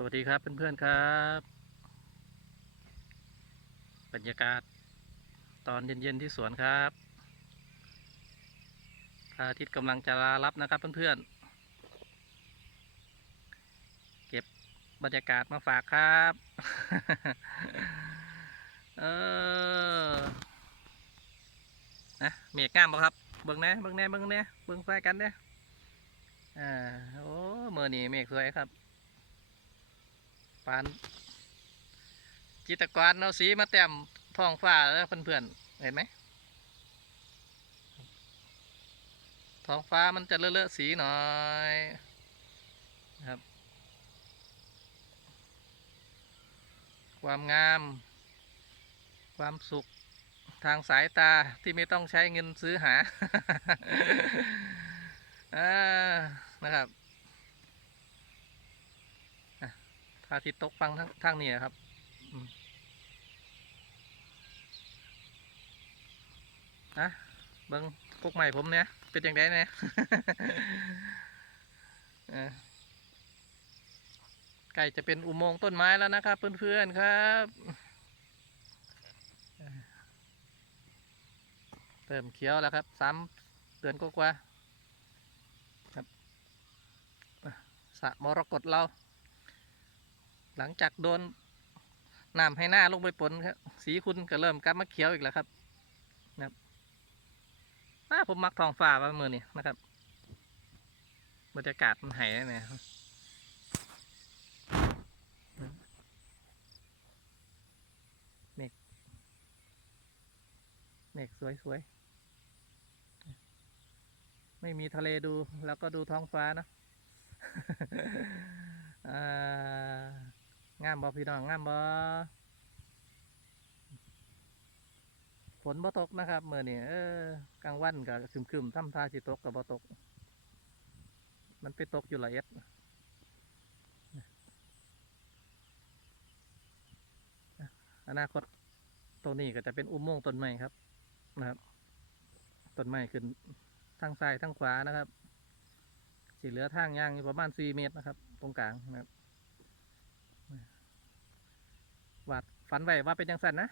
สวัสดีครับเพื่อนๆครับ บรรยากาศ ตอนเย็นๆที่สวนครับพระอาทิตย์กำลังจะลารับนะครับเพื่อนๆ เก็บบรรยากาศมาฝากครับ เออนะเมฆงามปะครับ เบิ่งแน่เบิ่งแน่เบิ่งแน่เบิ่งไฟกันเด้ออ่าโอ้เมื่อนี้เมฆสวยครับ ปานจิตกรเอาสีมาแต้มท้องฟ้าแล้วเพื่อนๆเห็นไหมท้องฟ้ามันจะเลอะๆสีหน่อยครับ ความงาม ความสุขทางสายตาที่ไม่ต้องใช้เงินซื้อหาอ่านะครับพระ อาทิตย์ตกฟังทั้งทางนี้ครับนะเบิ้งพวกใหม่ผมเนี่ยเป็นอยังไงเนี่ยเออใกล้จะเป็นอุโมงค์ต้นไม้แล้วนะครับ เพื่อนๆครับเออเริ่มเขียวแล้วครับสามเดือนกว่าๆครับสระมรกตเรา หลังจากโดนน้ำให้หน้าลงไปปนครับ สีคุณก็เริ่มกลับมาเขียวอีกแล้วครับนะครับอ่าผมมักทองฟ้าว่ามือนี่นะครับบรรยากาศมันหายเนี่ยเมฆเมฆสวยๆไม่มีทะเลดูแล้วก็ดูท้องฟ้านะางามบ่พี่น้องงามบ่ฝนบ่ตกนะครับเมื่อนี้เออกลางวันกับคึมๆทำท่าสิตกกับบ่ตก มันไปตกอยู่ละเอียดอนาคตตรงนี้ก็จะเป็นอุโมงค์ต้นไม้ครับนะครับต้นไม้ขึ้นทั้งซ้ายทั้งขวานะครับสีเหลือทางยางอยู่ประมาณสี่เมตรนะครับ ตรงกลางนะครับ วาดฝันไว้ว่าเป็นยังสันนะ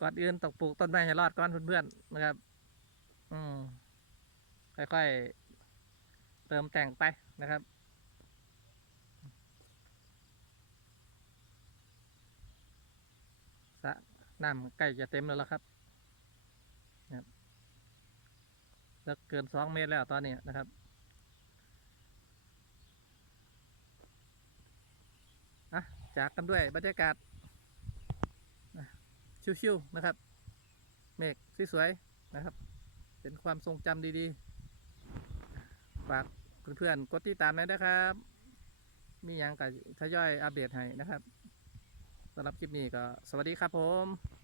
ก่อนอื่นตกปลูกต้นไม้ให้รอดก่อนเพื่อนๆนะครับ อืมค่อยๆเติมแต่งไปนะครับสะน้ำใกล้จะเต็มแล้วละครับนะครับเลิกเกินสองเมตรแล้วตอนนี้นะครับ อะ จากกันด้วยบรรยากาศชิวๆนะครับ เมฆสวยๆนะครับ เป็นความทรงจำดีๆ ฝากเพื่อนๆกดติดตามหน่อยนะครับ มีอย่างกับทยอยอัปเดตให้นะครับสำหรับคลิปนี้ก็สวัสดีครับผม